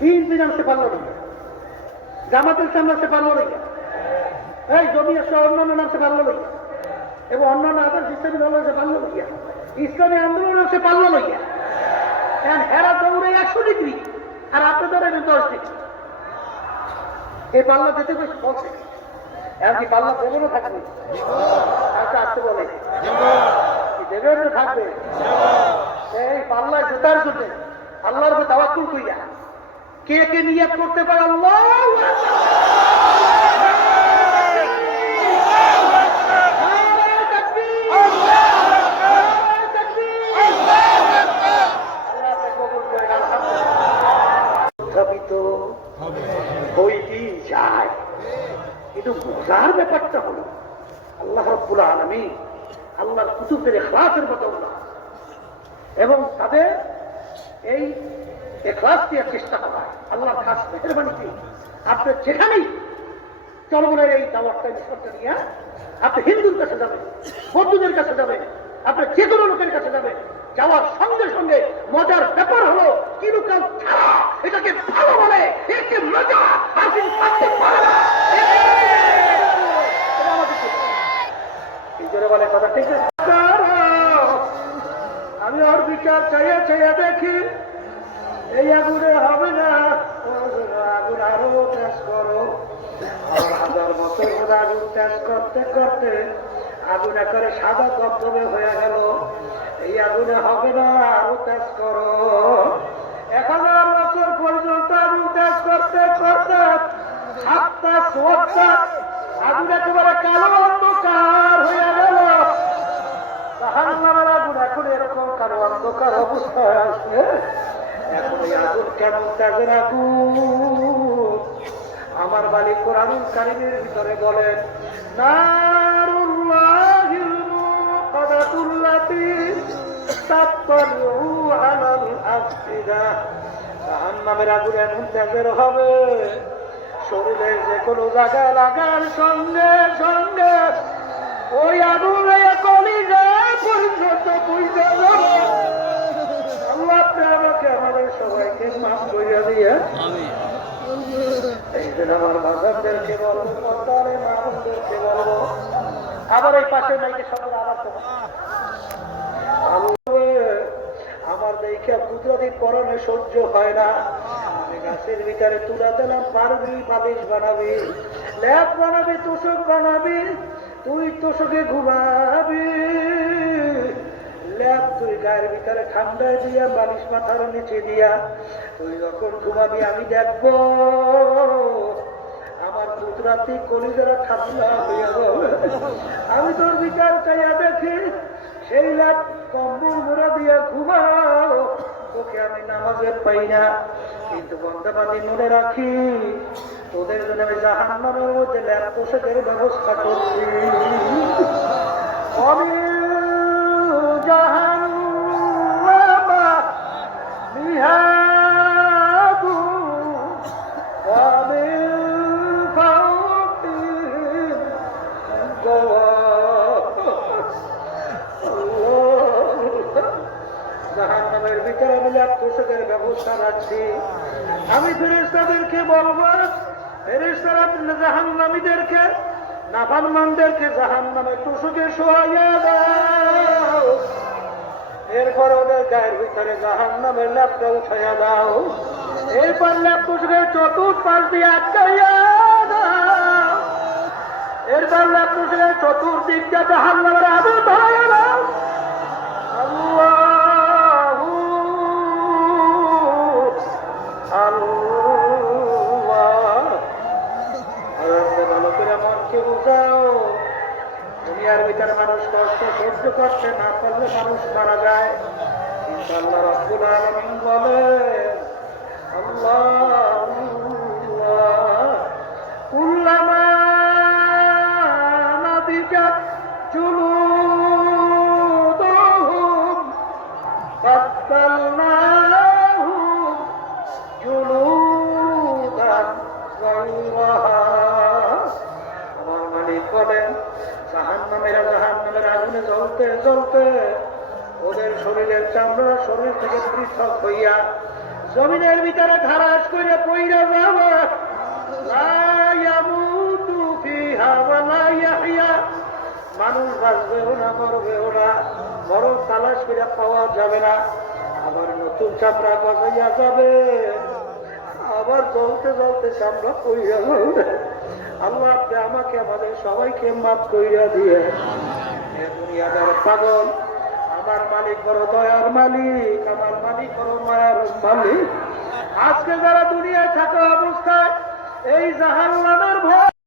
BNP নামতে পারলো না, জামাতের সামনে নামতে পারলো না, এই জমিয়া সহ অন্যান্য নামতে পারলো না, এবং অন্যান্য আদর্শ ইসলামী দল নামতে পারলো না, ইসলামী আন্দোলন নামতে পারলো না। হেরা দৌড়ে 100 ডিগ্রি আর আপনাদের 10 ডিগ্রি। এই পাল্লা দিতে বলছে, এমনকি পাল্লা দেবেনও থাকবে, আচ্ছা আসতে বলে দেবেন থাকবে। এই পাল্লা জোতার জন্য আল্লাহর উপর তাওয়াক্কুল কইরা কে কে নিয়ত করতে পারে আল্লাহ হইতেই যায়। কিন্তু মজার ব্যাপারটা হলো আল্লাহ রাব্বুল আলামিন আল্লাহর কুতুবের ইখলাসের বদৌলত এবং তাদের এই ইখলাস দিয়ে চেষ্টা করা আল্লাহর খাস মেহেরবানিতে আপনি যেখানেই চরমনের এই দাওয়াতটা মিশনটা নিয়ে আপনি হিন্দুর কাছে যাবেন, বৌদ্ধদের কাছে যাবেন, আপনি যে কোনো লোকের কাছে যাবেন, যাওয়ার সঙ্গে সঙ্গে মজার ব্যাপার হলো চিরকাল ছাড়া এটাকে ভালো বলে, একে মজা হাসিল থাকতে পারে না। বলে কথা ঠিক আছে। আমি ওর বিচার চাইয়া চাইয়া দেখি এই আগুনে হবে না, আগুন আরো ত্যাগ করো। 1000 বছর ধরে আগুন ত্যাগ করতে করতে আগুন একেবারে সাদা কপ্তবে হয়ে গেল। এই আগুনে হবে না, আরো ত্যাগ করো। 1000 বছর পর্যন্ত আগুন ত্যাগ করতে করতে সাতটা সোয়াতটা আগুন একেবারে কালো অন্ধকার হয়ে গেল। জাহান্নামের আগুন এখন এরকম কালো অন্ধকার অবস্থায় আছে। এখন এই আগুন কেমন ত্যাগের আগুন? আমার মালিক কোরআনুল কারীমের ভিতরে বলেন, নারুল্লাহিল মুকাদাতুল্লাতী তাত্তালিউ আলাল আফসিদা। জাহান্নামের আগুন এমন ত্যাগের হবে, শরীরে যে কোনো জায়গায় লাগার সঙ্গে সঙ্গে ওই আগুনে কলিজা পর্যন্ত বুঝতে যাবে। আল্লাহ আমাকে আমাদের সবাইকে মাফ করিয়া দিয়ে এই দিন আমার বাজারদেরকে বলবো, মানুষদেরকে বলবো, আবার এই পাশে নাইকে সবাই আবার আমার দেখে কুদরতি পরনে সহ্য হয় না। আমি গাছের ভিতরে তুলা দিলাম, পারবি বালিশ বানাবি, ল্যাপ বানাবি, তোষক বানাবি, তুই তোষকে ঘুমাবি। ল্যাপ তুই গায়ের ভিতরে ঠান্ডায় দিয়া, বালিশ মাথার নিচে দিয়া তুই যখন ঘুমাবি আমি দেখবো আমার কুদরতি কলিজারা ঠান্ডা হয়ে যাবে। আমি তোর বিচার চাইয়া দেখি সেই ল্যাপ কম্বল মোড়া দিয়া ঘুমাও, তোকে আমি নামাজে পাই না। কিন্তু বন্দাবাদী মনে রাখি, তোদের জন্য আমি জাহান্নামের মধ্যে ল্যাপ পোশাকের ব্যবস্থা করছি। আমি জাহান্নামা মিহাদু ওয়া মিন ফাওকিহিম জাহান্নামের ভিতরে আমি ল্যাপ পোশাকের ব্যবস্থা রাখছি। আমি ফেরেশতাদেরকে বলবো, ফেরেশতারা জাহান্নামীদেরকে, নাফরমানদেরকে জাহান্নামে তোষকে শোয়াইয়া দাও। এরপর ওদের গায়ের ভিতরে জাহান্নামের ল্যাপটা উঠাইয়া দাও। এরপর ল্যাপ তোষকে চতুর্পাশ দিয়ে আটকাইয়া দাও। এরপর ল্যাপ তোষকে চতুর্দিকটা জাহান্নামের আগুন ধরাইয়া দাও। আল্লাহু আল্লাহ। ভালো করে মনকে বুঝাও, দুনিয়ার ভিতরে মানুষ কষ্ট সহ্য করতে না পারলে মানুষ মারা যায়। কিন্তু আল্লাহ রাব্বুল আলামিন বলেন, আল্লাহ কুল্লামা নাদিজাত জুলুদুহুম বাদদালনাহুম জুলুদান গায়রাহা। আমার মালিক বলেন, জাহান্নামেরা জাহান্নামের আগুনে জ্বলতে জ্বলতে ওদের শরীরের চামড়া শরীর থেকে পৃথক হইয়া জমিনের ভিতরে ধারাস করে পইরা যাবে, লা ইয়ামুতু ফিহা ওয়া লা ইয়াহইয়া, মানুষ বাঁচবেও না মরবেও না, মরণ তালাশ করে পাওয়া যাবে না, আবার নতুন চামড়া গজাইয়া যাবে, আবার জ্বলতে জ্বলতে চামড়া পইরা যাবে। আল্লাহ আপনি আমাকে আমাদের সবাইকে মাফ কইরা দিয়ে, দুনিয়াদার পাগল, আমার মালিক বড় দয়ার মালিক, আমার মালিক বড় মায়ার মালিক। আজকে যারা দুনিয়ায় থাকা অবস্থায় এই জাহান্নামের ভয়